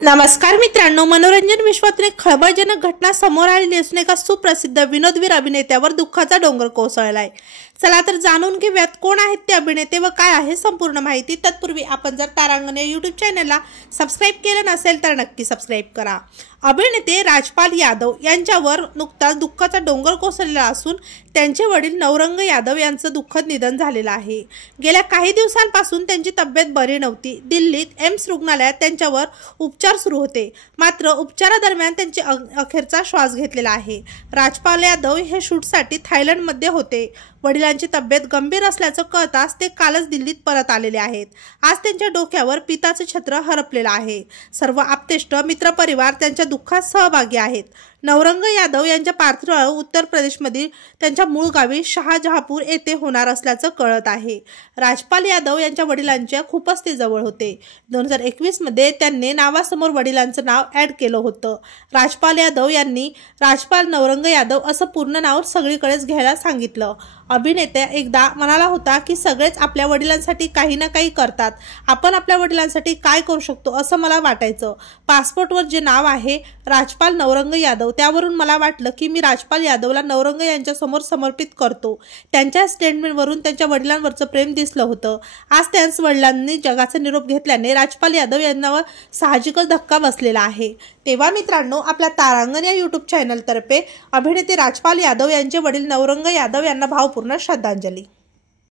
नमस्कार मित्रांनो, मनोरंजन विश्वातून एक खळबळजनक घटना समोर आलेली असून एका सुप्रसिद्ध विनोदवीर अभिनेत्यावर दुःखाचा डोंगर कोसळलाय। चला तर जाणून घेऊयात कोण आहेत ते अभिनेते व काय आहे संपूर्ण माहिती। तत्पूर्वी आपण जर तारांगण या यूट्यूब चॅनलला सबस्क्राइब केलं नसेल तर नक्की सबस्क्राइब करा। अभिनेते राजपाल यादव यांच्यावर नुकताच दुःखाचा डोंगर कोसळलेला असून त्यांचे वडील नवरंग यादव यांचं दुःखद निधन झालेलं आहे। गेल्या काही दिवसांपासून त्यांची तब्येत बरी नव्हती। दिल्लीत एम्स रुग्णालयात त्यांच्यावर उपचार सुरू होते, मात्र उपचारादरम्यान त्यांची अखेरचा श्वास घेतलेला आहे। राजपाल यादव हे शूटसाठी थायलंडमध्ये होते। वडिलांची तब्येत गंभीर असल्याचं कळताच ते कालच दिल्लीत परत आलेले आहेत। आज त्यांच्या डोक्यावर पित्याचं छत्र हरपलेलं आहे। सर्व आप्तेष्ट मित्रपरिवार त्यांच्या दुःखात सहभागी आहेत। नवरंग यादव यांच्या पार्थिव उत्तर प्रदेशमधील त्यांच्या मूळ गावी शहाजहापूर येथे होणार असल्याचं कळत आहे। राजपाल यादव यांच्या वडिलांच्या खूपच ते जवळ होते। 2021 मध्ये त्यांनी नावासमोर वडिलांचं नाव ऍड केलं होतं। राजपाल यादव यांनी राजपाल नवरंग यादव असं पूर्ण नाव सगळीकडेच घ्यायला सांगितलं। अभिनेता एकदा म्हणाला होता की सगळेच आपल्या वडिलांसाठी काही ना काही करतात, आपण आपल्या वडिलांसाठी काय करू शकतो असं मला वाटायचं। पासपोर्टवर जे नाव आहे राजपाल नवरंग यादव, त्यावरून मला वाटलं की मी राजपाल यादवला नवरंग यांच्या समोर समर्पित करतो। त्यांच्या स्टेटमेंटवरून त्यांच्या वडिलांवरचं प्रेम दिसलं होतं। आज त्यांच्या वडिलांनी जगाचा निरोप घेतल्याने राजपाल यादव यांना साहजिकच धक्का बसलेला आहे। तेव्हा मित्रांनो, आपल्या तारांगण या यूट्यूब चॅनल तर्फे अभिनेते राजपाल यादव यांचे वडील नवरंग यादव यांना भावपूर्ण श्रद्धांजली।